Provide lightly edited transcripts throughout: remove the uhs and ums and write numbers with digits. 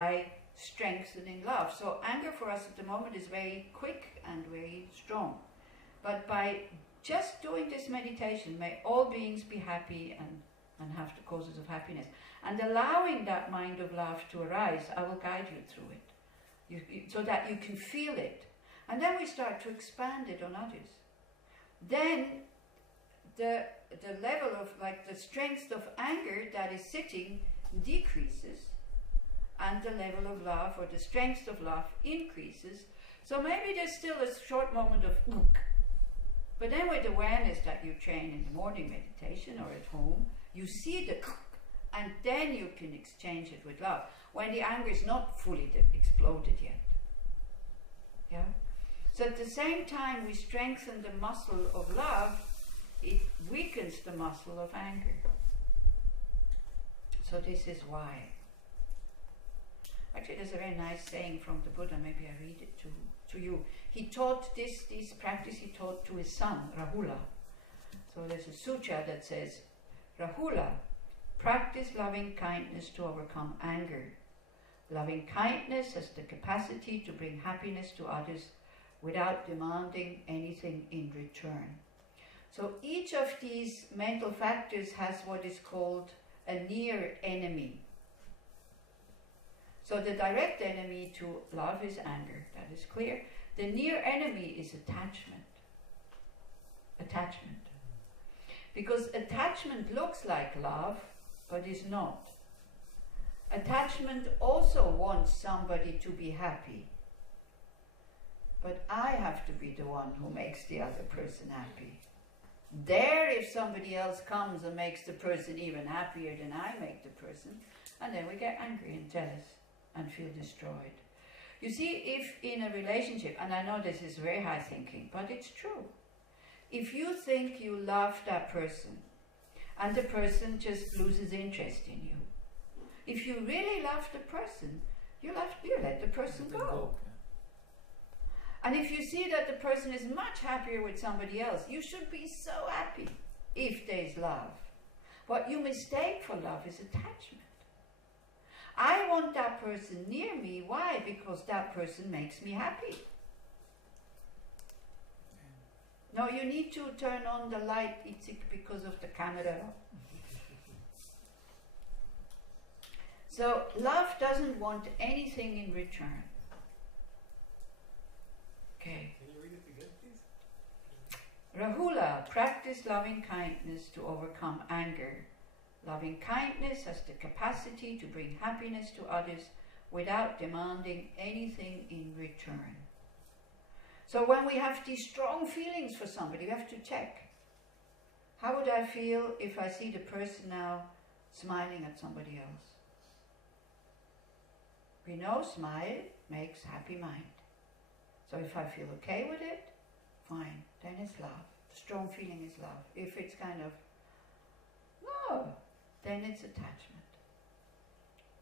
by strengthening love. So anger for us at the moment is very quick and very strong. But by just doing this meditation, may all beings be happy and have the causes of happiness, and allowing that mind of love to arise, I will guide you through it, so that you can feel it. And then we start to expand it on others. Then the level of, like, the strength of anger that is sitting decreases, and the level of love, or the strength of love, increases. So maybe there's still a short moment of look, but then with awareness that you train in the morning meditation or at home, you see the and then you can exchange it with love when the anger is not fully exploded yet. Yeah. So at the same time we strengthen the muscle of love, it weakens the muscle of anger. So this is why. Actually, there's a very nice saying from the Buddha. Maybe I read it to you. He taught this practice. He taught to his son Rahula. So there's a sutra that says, Rahula, practice loving kindness to overcome anger. Loving kindness has the capacity to bring happiness to others without demanding anything in return. So each of these mental factors has what is called a near enemy. So the direct enemy to love is anger, that is clear. The near enemy is attachment. Attachment. Because attachment looks like love, but is not. Attachment also wants somebody to be happy. But I have to be the one who makes the other person happy. There, if somebody else comes and makes the person even happier than I make the person, and then we get angry and jealous and feel destroyed. You see, if in a relationship, and I know this is very high thinking, but it's true. If you think you love that person, and the person just loses interest in you, if you really love the person, you let the person go. And if you see that the person is much happier with somebody else, you should be so happy if there is love. What you mistake for love is attachment. I want that person near me. Why? Because that person makes me happy. No, you need to turn on the light, Itzik, because of the camera. So love doesn't want anything in return. Okay. Can you read it again, please? Rahula, practice loving kindness to overcome anger. Loving kindness has the capacity to bring happiness to others without demanding anything in return. So when we have these strong feelings for somebody, we have to check. How would I feel if I see the person now smiling at somebody else? We know smile makes happy mind. So if I feel okay with it, fine, then it's love. The strong feeling is love. If it's kind of, no, then it's attachment.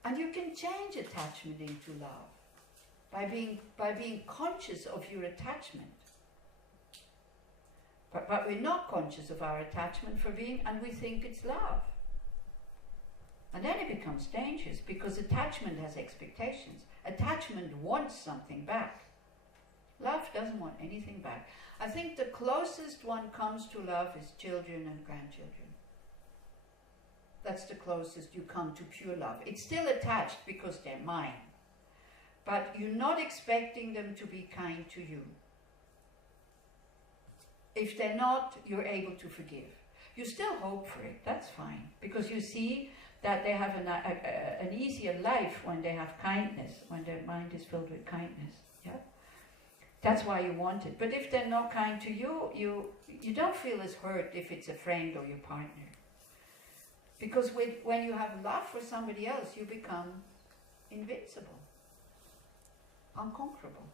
And you can change attachment into love by being conscious of your attachment. But we're not conscious of our attachment for being, and we think it's love. And then it becomes dangerous, because attachment has expectations. Attachment wants something back. Love doesn't want anything back. I think the closest one comes to love is children and grandchildren. That's the closest you come to pure love. It's still attached because they're mine. But you're not expecting them to be kind to you. If they're not, you're able to forgive. You still hope for it, that's fine. Because you see that they have an easier life when they have kindness, when their mind is filled with kindness. Yeah? That's why you want it. But if they're not kind to you, you don't feel as hurt if it's a friend or your partner. Because when you have love for somebody else, you become invincible, unconquerable.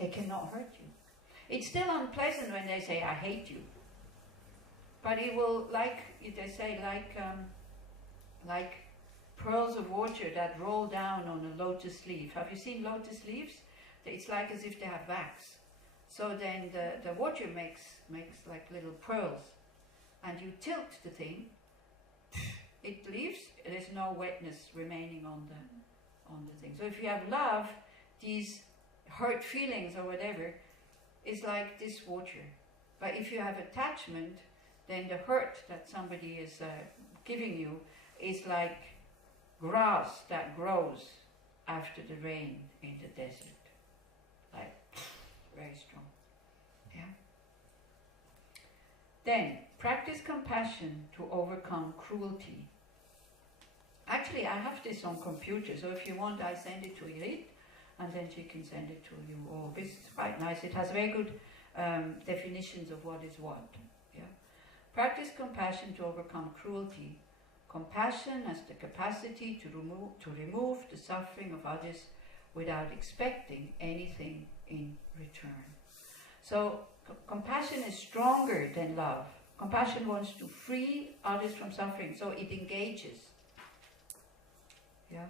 They cannot hurt you. It's still unpleasant when they say, I hate you. But it will, like they say, like pearls of water that roll down on a lotus leaf. Have you seen lotus leaves? It's like as if they have wax. So then the water makes like little pearls. And you tilt the thing, it leaves, there's no wetness remaining on the thing. So if you have love, these hurt feelings or whatever is like this water. But if you have attachment, then the hurt that somebody is giving you is like grass that grows after the rain in the desert. Like, very strong. Yeah? Then, practice compassion to overcome cruelty. Actually, I have this on computer, so if you want, I send it to Rita, and then she can send it to you. Oh, this is quite nice. It has very good definitions of what is what. Yeah? Practice compassion to overcome cruelty. Compassion has the capacity to remove the suffering of others without expecting anything in return. So compassion is stronger than love. Compassion wants to free others from suffering, so it engages. Yeah?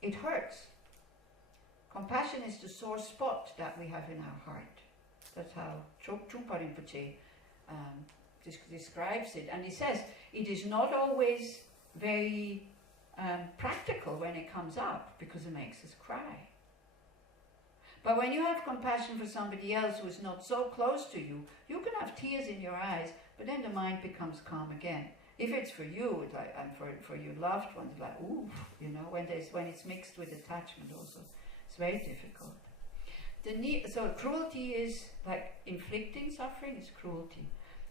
It hurts. Compassion is the sore spot that we have in our heart. That's how Trungpa Rinpoche describes it. And he says, it is not always very practical when it comes up, because it makes us cry. But when you have compassion for somebody else who is not so close to you, you can have tears in your eyes, but then the mind becomes calm again. If it's for you, it's like, and for your loved ones, like, ooh, you know, when it's mixed with attachment also, it's very difficult. So cruelty is like inflicting suffering is cruelty.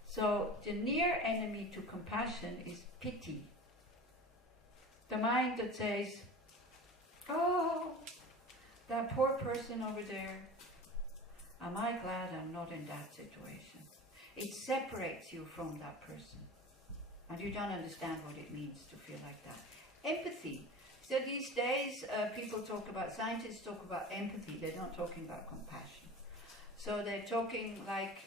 So the near enemy to compassion is pity. The mind that says, oh, that poor person over there, am I glad I'm not in that situation? It separates you from that person. And you don't understand what it means to feel like that. Empathy. So these days, scientists talk about empathy. They're not talking about compassion. So they're talking like,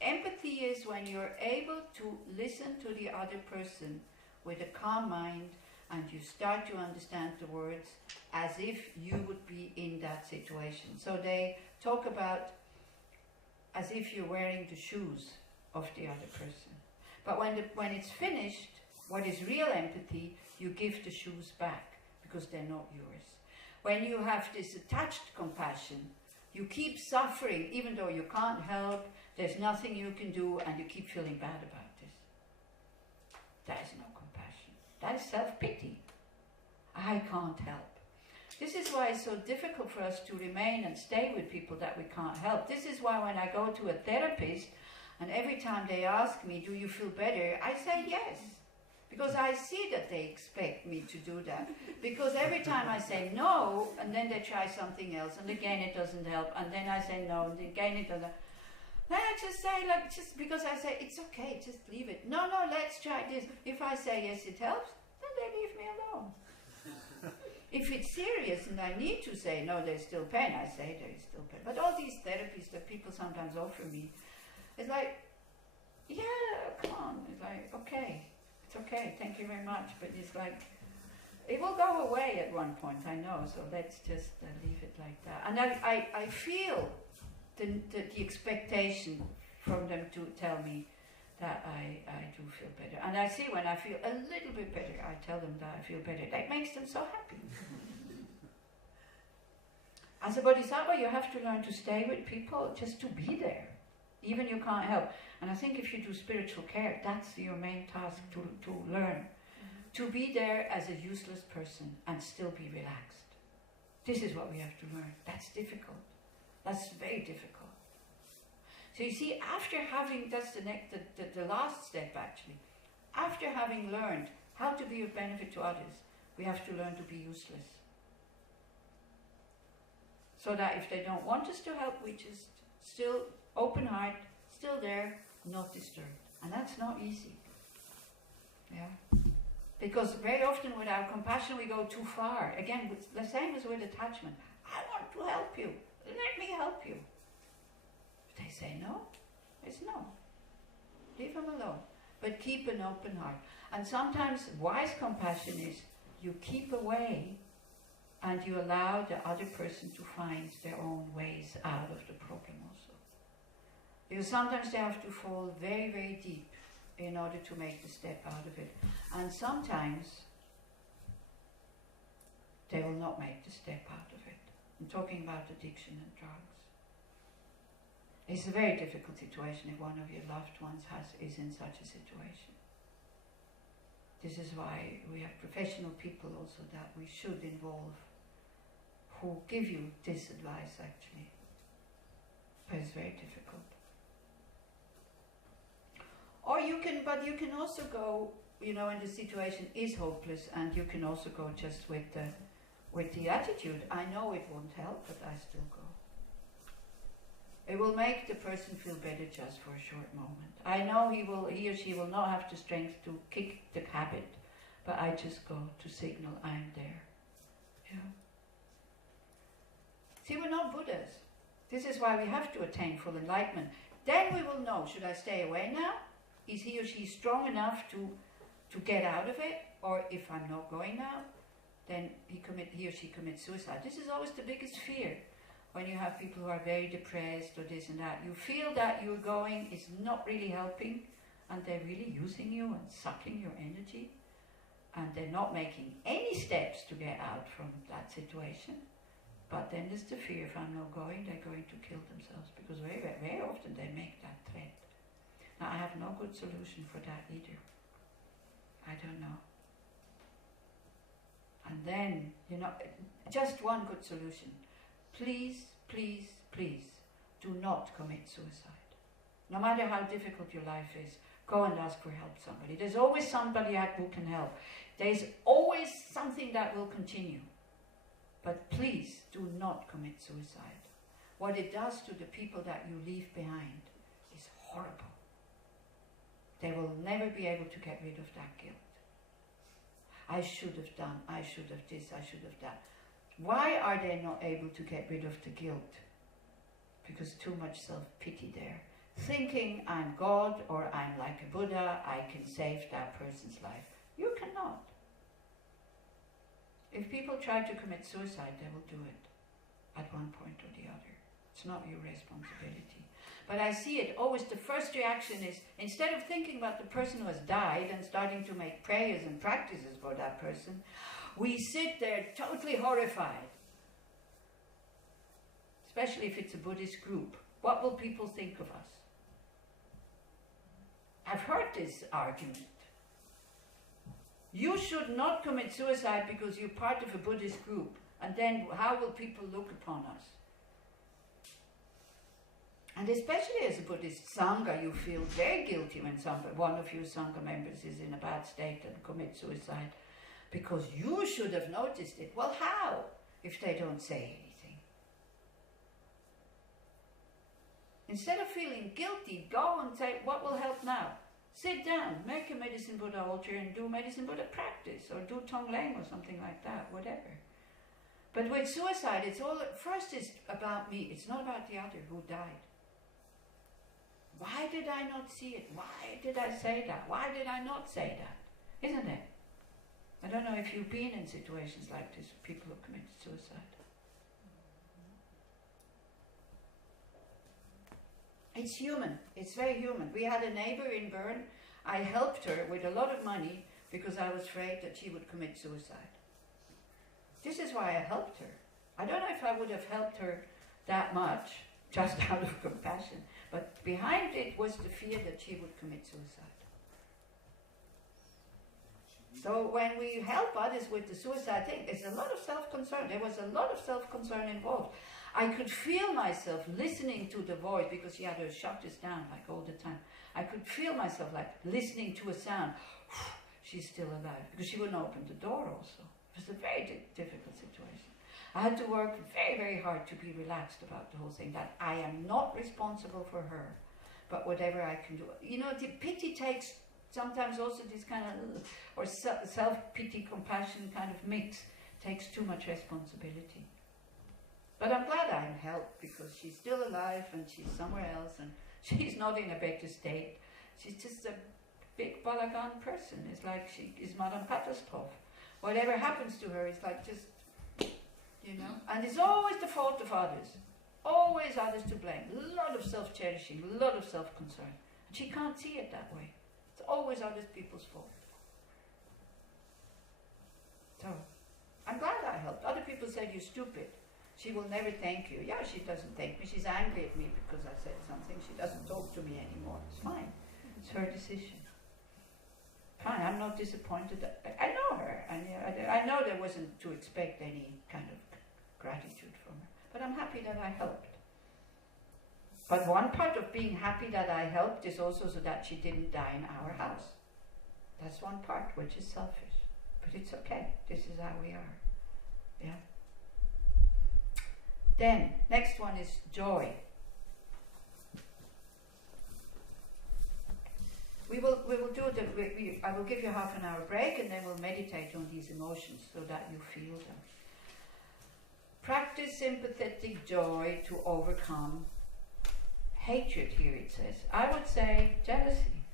empathy is when you're able to listen to the other person with a calm mind, and you start to understand the words as if you would be in that situation. So they talk about as if you're wearing the shoes of the other person. But when it's finished, what is real empathy, you give the shoes back, because they're not yours. When you have this attached compassion, you keep suffering, even though you can't help, there's nothing you can do, and you keep feeling bad about this. That is no compassion. That is self-pity. I can't help. This is why it's so difficult for us to remain and stay with people that we can't help. This is why when I go to a therapist, and every time they ask me, do you feel better? I say yes. Because I see that they expect me to do that. Because every time I say no, and then they try something else, and again it doesn't help, and then I say no, and again it doesn't. Then I just say, like, just because I say, it's okay, just leave it. No, let's try this. If I say yes, it helps, then they leave me alone. If it's serious and I need to say, no, there's still pain, I say there's still pain. But all these therapies that people sometimes offer me, it's like, yeah, come on. It's like, okay, it's okay, thank you very much. But it's like, it will go away at one point, I know, so let's just leave it like that. And I feel the expectation from them to tell me that I do feel better. And I see when I feel a little bit better, I tell them that I feel better. That makes them so happy. As a bodhisattva, you have to learn to stay with people, just to be there. Even you can't help. And I think if you do spiritual care, that's your main task, to learn. To be there as a useless person and still be relaxed. This is what we have to learn. That's difficult. That's very difficult. So you see, after having, that's the last step actually. After having learned how to be of benefit to others, we have to learn to be useless. So that if they don't want us to help, we just still open heart, still there, not disturbed. And that's not easy. Yeah. Because very often with our compassion we go too far. Again, the same as with attachment. I want to help you. Let me help you. They say no, it's no. Leave them alone. But keep an open heart. And sometimes wise compassion is you keep away and you allow the other person to find their own ways out of the problem also. Because sometimes they have to fall very, very deep in order to make the step out of it. And sometimes they will not make the step out of it. I'm talking about addiction and drugs. It's a very difficult situation if one of your loved ones is in such a situation. This is why we have professional people also that we should involve, who give you this advice actually. But it's very difficult. Or you can also go, you know, when the situation is hopeless, and you can also go just with the attitude, I know it won't help, but I still go. It will make the person feel better just for a short moment. I know he or she will not have the strength to kick the habit, but I just go to signal I'm there. Yeah. See, we're not Buddhas. This is why we have to attain full enlightenment. Then we will know, should I stay away now? Is he or she strong enough to get out of it? Or if I'm not going now, then he or she commits suicide. This is always the biggest fear. When you have people who are very depressed or this and that, you feel that you're going is not really helping, and they're really using you and sucking your energy, and they're not making any steps to get out from that situation. But then there's the fear, if I'm not going, they're going to kill themselves, because very, very often they make that threat. Now, I have no good solution for that either. I don't know. And then, you know, just one good solution. Please, please, please, do not commit suicide. No matter how difficult your life is, go and ask for help somebody. There's always somebody who can help. There's always something that will continue. But please, do not commit suicide. What it does to the people that you leave behind is horrible. They will never be able to get rid of that guilt. I should have done, I should have this, I should have that. Why are they not able to get rid of the guilt? Because too much self-pity there. Thinking I'm God or I'm like a Buddha, I can save that person's life. You cannot. If people try to commit suicide, they will do it at one point or the other. It's not your responsibility. But I see it always, the first reaction is, instead of thinking about the person who has died and starting to make prayers and practices for that person, we sit there totally horrified. Especially if it's a Buddhist group. What will people think of us? I've heard this argument. You should not commit suicide because you're part of a Buddhist group. And then how will people look upon us? And especially as a Buddhist Sangha, you feel very guilty when one of your Sangha members is in a bad state and commits suicide, because you should have noticed it. Well, how? If they don't say anything. Instead of feeling guilty, go and say, what will help now? Sit down, make a Medicine Buddha altar and do Medicine Buddha practice, or do Tonglen or something like that, whatever. But with suicide, it's all, first it's about me, it's not about the other who died. Why did I not see it? Why did I say that? Why did I not say that? Isn't it? I don't know if you've been in situations like this, people who committed suicide. It's human. It's very human. We had a neighbor in Bern. I helped her with a lot of money because I was afraid that she would commit suicide. This is why I helped her. I don't know if I would have helped her that much, just out of compassion, but behind it was the fear that she would commit suicide. So when we help others with the suicide thing, it's a lot of self-concern. There was a lot of self-concern involved. I could feel myself listening to the voice, because she had her shutters down like all the time. I could feel myself like listening to a sound. She's still alive, because she wouldn't open the door also. It was a very difficult situation. I had to work very, very hard to be relaxed about the whole thing, that I am not responsible for her, but whatever I can do. You know, the pity takes sometimes also this kind of, or self-pity, compassion kind of mix, takes too much responsibility. But I'm glad I'm helped, because she's still alive and she's somewhere else and she's not in a better state. She's just a big balagan person. It's like she is Madame Catastrophe. Whatever happens to her is like just, you know. And it's always the fault of others. Always others to blame. A lot of self-cherishing, a lot of self-concern. And she can't see it that way. It's always other people's fault. So, I'm glad I helped. Other people said, you're stupid. She will never thank you. Yeah, she doesn't thank me. She's angry at me because I said something. She doesn't talk to me anymore. It's fine. It's her decision. Fine, I'm not disappointed. I know her. I know there wasn't to expect any kind of gratitude from her. But I'm happy that I helped. But one part of being happy that I helped is also so that she didn't die in our house. That's one part, which is selfish. But it's okay. This is how we are. Yeah. Then, next one is joy. I will give you half an hour break and then we'll meditate on these emotions so that you feel them. Practice sympathetic joy to overcome hatred, here it says. I would say jealousy.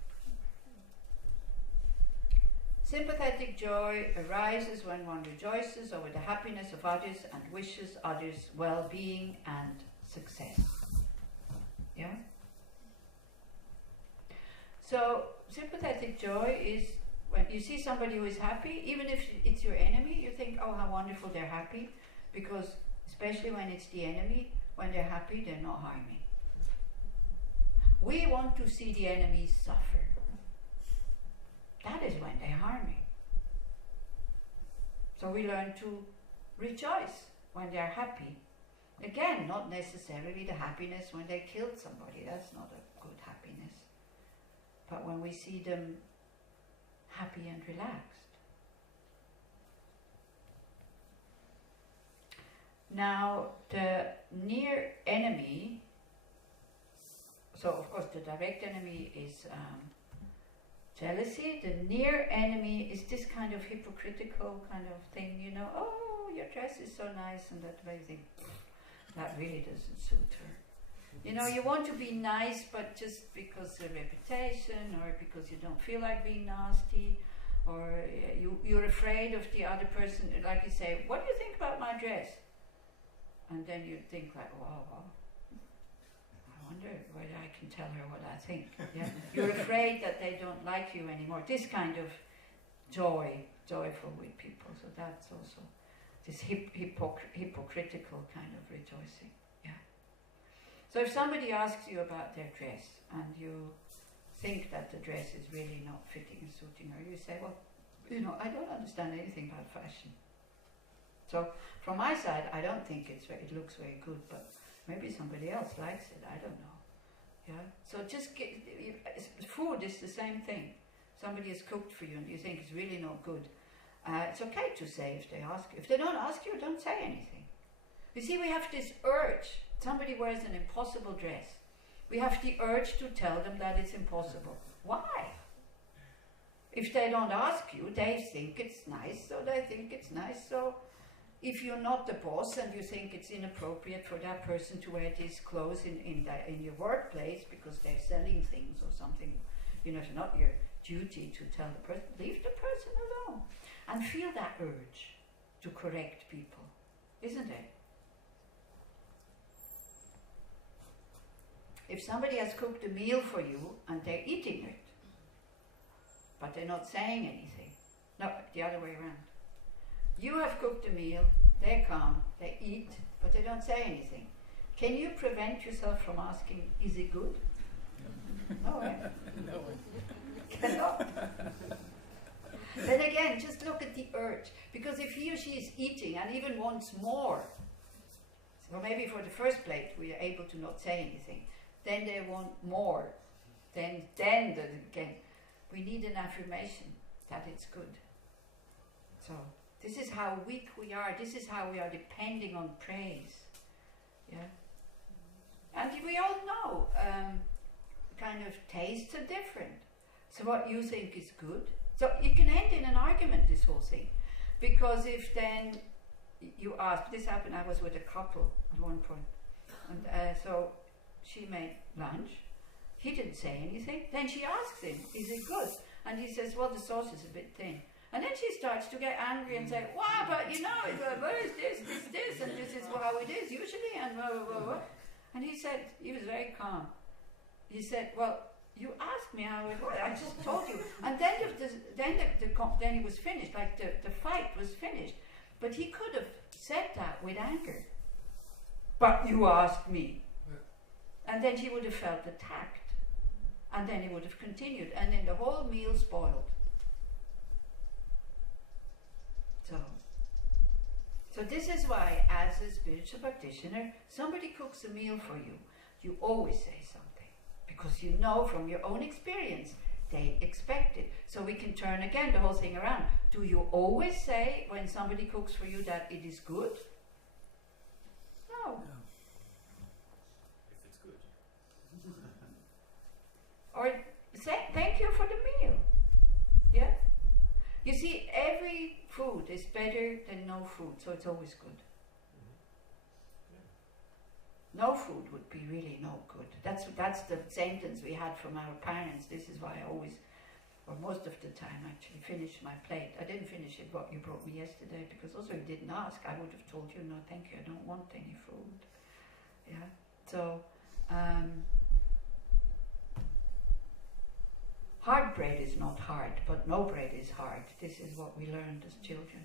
Sympathetic joy arises when one rejoices over the happiness of others and wishes others well-being and success. Yeah? So, sympathetic joy is when you see somebody who is happy, even if it's your enemy, you think, oh, how wonderful they're happy, because especially when it's the enemy, when they're happy, they're not harming. We want to see the enemies suffer. That is when they're harming. So we learn to rejoice when they're happy. Again, not necessarily the happiness when they killed somebody. That's not a good happiness. But when we see them happy and relaxed. Now, the near enemy, so of course the direct enemy is jealousy. The near enemy is this kind of hypocritical kind of thing, you know, oh, your dress is so nice, and that way you think, that really doesn't suit her. You know, you want to be nice, but just because of reputation, or because you don't feel like being nasty, or you're afraid of the other person, like you say, what do you think about my dress? And then you think like, wow, I wonder whether I can tell her what I think. Yeah? You're afraid that they don't like you anymore. This kind of joyful with people. So that's also this hypocritical kind of rejoicing. Yeah. So if somebody asks you about their dress and you think that the dress is really not fitting and suiting her, you say, well, you know, I don't understand anything about fashion. So from my side, I don't think it looks very good, but maybe somebody else likes it. I don't know. Yeah. So just food is the same thing. Somebody has cooked for you and you think it's really not good. It's okay to say if they ask you. If they don't ask you, don't say anything. You see, we have this urge. Somebody wears an impossible dress. We have the urge to tell them that it's impossible. Why? If they don't ask you, they think it's nice, so they think it's nice. So if you're not the boss and you think it's inappropriate for that person to wear these clothes in your workplace because they're selling things or something, you know, it's not your duty to tell the person, leave the person alone. And feel that urge to correct people, isn't it? If somebody has cooked a meal for you and they're eating it, but they're not saying anything, no, the other way around. You have cooked a meal, they come, they eat, but they don't say anything. Can you prevent yourself from asking, is it good? No way. No way. Cannot. Then again, just look at the urge. Because if he or she is eating and even wants more, so maybe for the first plate we are able to not say anything, then they want more, then again, we need an affirmation that it's good. So, this is how weak we are. This is how we are depending on praise. Yeah? And we all know kind of tastes are different. So what you think is good. So it can end in an argument, this whole thing. Because if then you ask, this happened, I was with a couple at one point. And so she made lunch. He didn't say anything. Then she asks him, is it good? And he says, well, the sauce is a bit thin. And then she starts to get angry and say, wow, but you know, what is this, and this is how it is usually, and blah, blah, blah, blah. And he said, he was very calm. He said, well, You asked me how it was. I just told you. And then then it was finished. Like the fight was finished. But he could have said that with anger. But you asked me. And then she would have felt attacked. And then he would have continued. And then the whole meal spoiled. So this is why, as a spiritual practitioner, somebody cooks a meal for you, you always say something. Because you know from your own experience, they expect it. So we can turn again the whole thing around. Do you always say when somebody cooks for you that it is good? No. If it's good. Or say thank you for the meal. Yeah? You see, every food is better than no food, so it's always good. No food would be really no good. That's the sentence we had from our parents. This is why I always, or most of the time actually, finish my plate. I didn't finish it what you brought me yesterday, because also you didn't ask. I would have told you, no thank you, I don't want any food. Yeah. So hard bread is not hard, but no bread is hard. This is what we learned as children.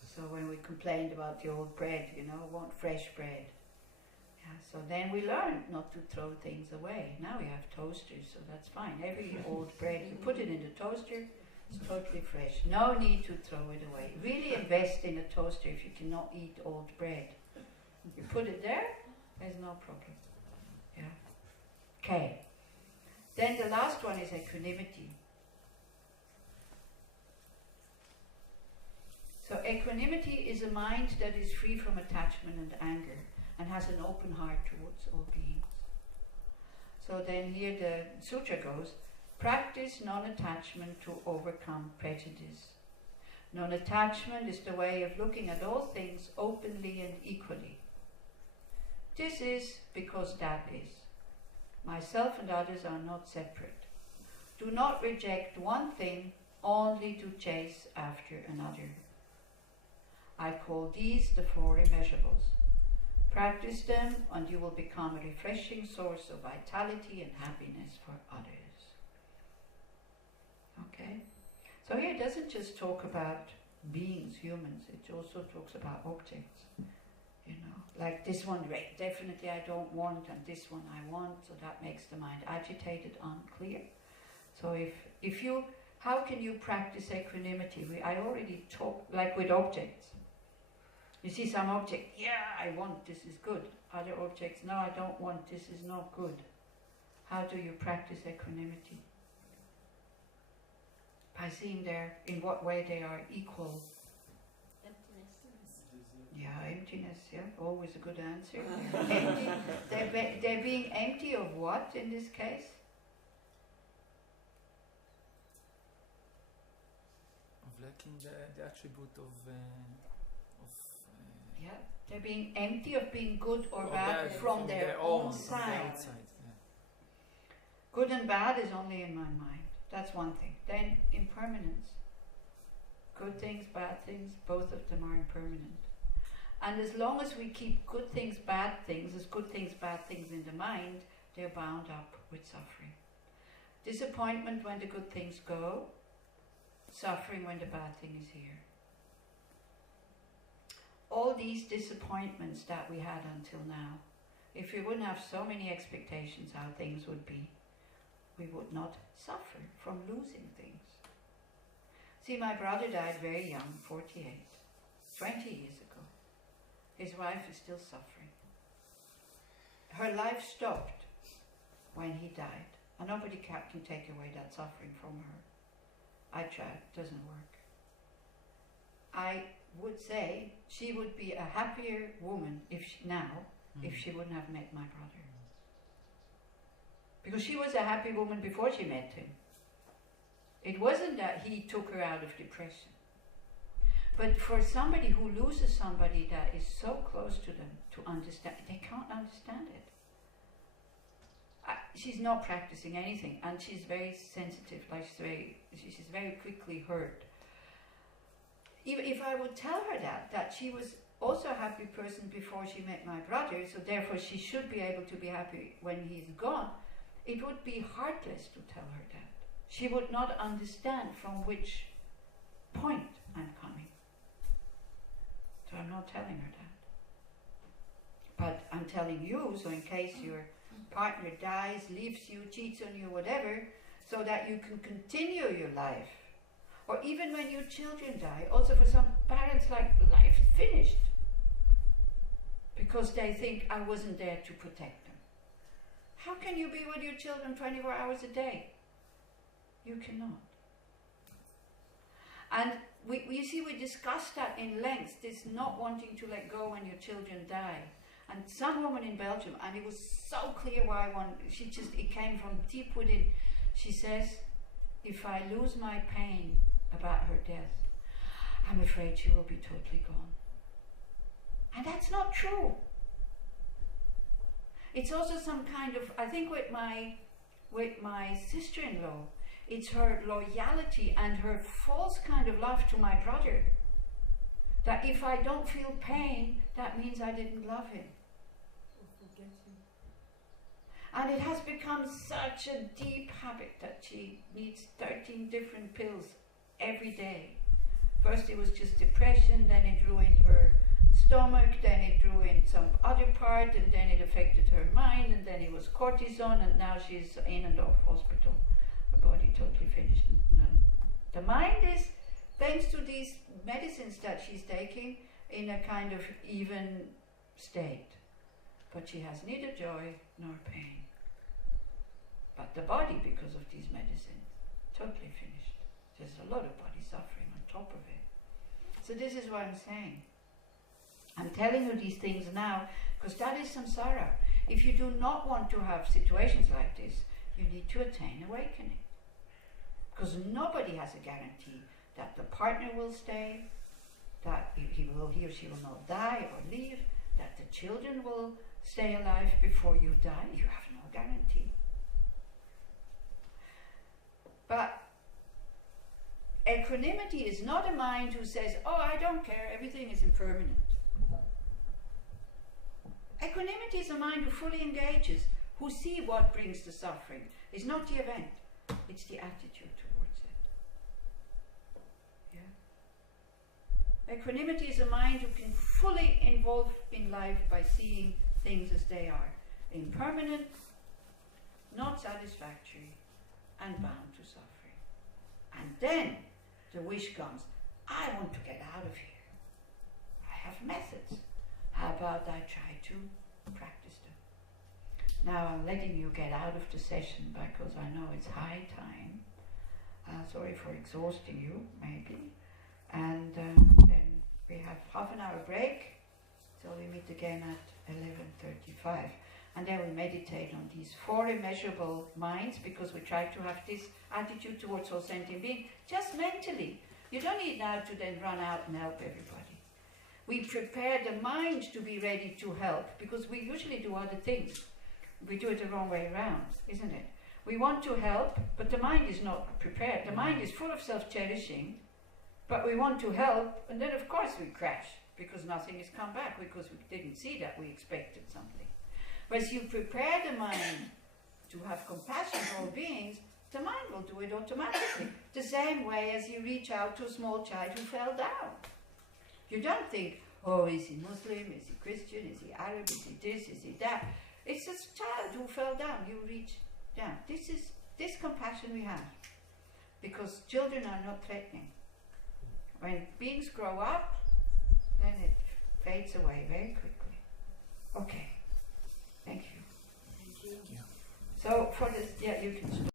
So when we complained about the old bread, want fresh bread. Yeah, so then we learned not to throw things away. Now we have toasters, so that's fine. Every old bread, you put it in the toaster, it's totally fresh. No need to throw it away. Really invest in a toaster if you cannot eat old bread. You put it there, there's no problem. Yeah. Okay. Then the last one is equanimity. So equanimity is a mind that is free from attachment and anger and has an open heart towards all beings. So then here the sutra goes, practice non-attachment to overcome prejudice. Non-attachment is the way of looking at all things openly and equally. This is because that is. Myself and others are not separate. Do not reject one thing only to chase after another. I call these the four immeasurables. Practice them and you will become a refreshing source of vitality and happiness for others. Okay? So here it doesn't just talk about beings, humans, it also talks about objects. Like this one, definitely I don't want, and this one I want, so that makes the mind agitated, unclear. So how can you practice equanimity? I already talked, like with objects. You see some object, yeah, I want, this is good. Other objects, no, I don't want, this is not good. How do you practice equanimity? By seeing in what way they are equal. Yeah, emptiness, yeah, always a good answer. Empty. They're being empty of what in this case? Of lacking the attribute of yeah, they're being empty of being good or bad from their own side. Yeah. Good and bad is only in my mind. That's one thing. Then impermanence. Good things, bad things, both of them are impermanent. And as long as we keep good things, bad things, as good things, bad things in the mind, they're bound up with suffering. Disappointment when the good things go, suffering when the bad thing is here. All these disappointments that we had until now, if we wouldn't have so many expectations how things would be, we would not suffer from losing things. See, my brother died very young, 48, 20 years ago. His wife is still suffering. Her life stopped when he died, and nobody can take away that suffering from her. I tried, it doesn't work. I would say she would be a happier woman if she wouldn't have met my brother. Because she was a happy woman before she met him. It wasn't that he took her out of depression. But for somebody who loses somebody that is so close to them to understand, they can't understand it. She's not practicing anything, and she's very sensitive, like she's very quickly hurt. If I would tell her that she was also a happy person before she met my brother, so therefore she should be able to be happy when he's gone, it would be heartless to tell her that. She would not understand from which point I'm coming. So I'm not telling her that. But I'm telling you, so in case your partner dies, leaves you, cheats on you, whatever, so that you can continue your life. Or even when your children die, also for some parents, like, life finished. Because they think, I wasn't there to protect them. How can you be with your children 24 hours a day? You cannot. And you see, we discussed that in length, this not wanting to let go when your children die. And some woman in Belgium, and it was so clear why it came from deep within. She says, if I lose my pain about her death, I'm afraid she will be totally gone. And that's not true. It's also some kind of, I think with my sister-in-law, it's her loyalty and her false kind of love to my brother. That if I don't feel pain, that means I didn't love him. And it has become such a deep habit that she needs 13 different pills every day. First it was just depression, then it ruined her stomach, then it ruined some other part, and then it affected her mind, and then it was cortisone, and now she's in and off hospital. Her body totally finished. The mind is, thanks to these medicines that she's taking, in a kind of even state. But she has neither joy nor pain. But the body, because of these medicines, totally finished. There's a lot of body suffering on top of it. So this is what I'm saying. I'm telling you these things now, because that is samsara. If you do not want to have situations like this, you need to attain awakening. Because nobody has a guarantee that the partner will stay, that he or she will not die or leave, that the children will stay alive before you die. You have no guarantee. But equanimity is not a mind who says, oh, I don't care, everything is impermanent. Equanimity is a mind who fully engages, who see what brings the suffering. It's not the event, it's the attitude towards it. Yeah? Equanimity is a mind who can fully involve in life by seeing things as they are. Impermanent, not satisfactory, and bound to suffering. And then the wish comes, I want to get out of here. I have methods. How about I try to practice them? Now I'm letting you get out of the session because I know it's high time. Sorry for exhausting you, maybe. And then we have half an hour break, so we meet again at 11:35. And then we meditate on these 4 immeasurable minds, because we try to have this attitude towards all sentient beings, just mentally. You don't need now to then run out and help everybody. We prepare the mind to be ready to help, because we usually do other things. We do it the wrong way around, isn't it? We want to help, but the mind is not prepared. The mind is full of self-cherishing, but we want to help, and then of course we crash, because nothing has come back, because we didn't see that, we expected something. Whereas you prepare the mind to have compassion for all beings, the mind will do it automatically. The same way as you reach out to a small child who fell down. You don't think, oh, is he Muslim, is he Christian, is he Arab, is he this, is he that? It's a child who fell down, you reach down. This is this compassion we have. Because children are not threatening. When beings grow up, then it fades away very quickly. Okay. Thank you. Thank you. So for this, yeah, you can stop.